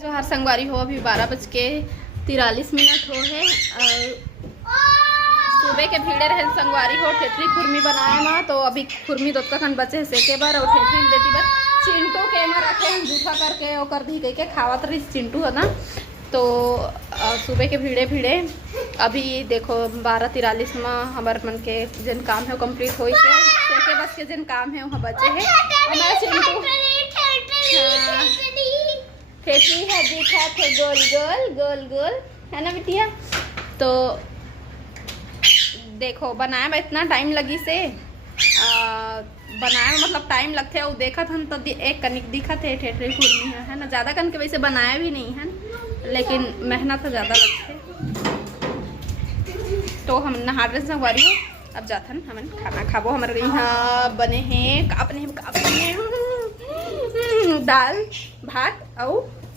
जो हर संगवारी हो अभी 12:43 हो है। सुबह के भीड़े रहे संगवारी हो ठेठरी खुरमी बनाया ना, तो अभी खुरमी दो खन बचे सेके बार और ठेठरी देती बार चिंटू के में रखे हम जूठा करके और दी गई के खावत रही चिंटू है ना। तो सुबह के भीड़े अभी देखो 12:43 में हमारे मन के जिन काम है वो कम्प्लीट हो के बस के जिन काम है वहाँ बचे है। हमारा चिंटू ठेठरी है दिखा थे गोल गोल गोल गोल है ना बिटिया। तो देखो बनाए में इतना टाइम लगी से बनाए में मतलब टाइम लगते और देखा था तो एक कनिक दिखा थे ठेठरी खुरनी है ना। ज़्यादा कन के वैसे बनाया भी नहीं है लेकिन मेहनत तो ज़्यादा लगते। तो हम नहा ड्रेस संगवारी हो अब जाथन हम खाना खाबो। हमारे यहाँ बने हैं दाल भात और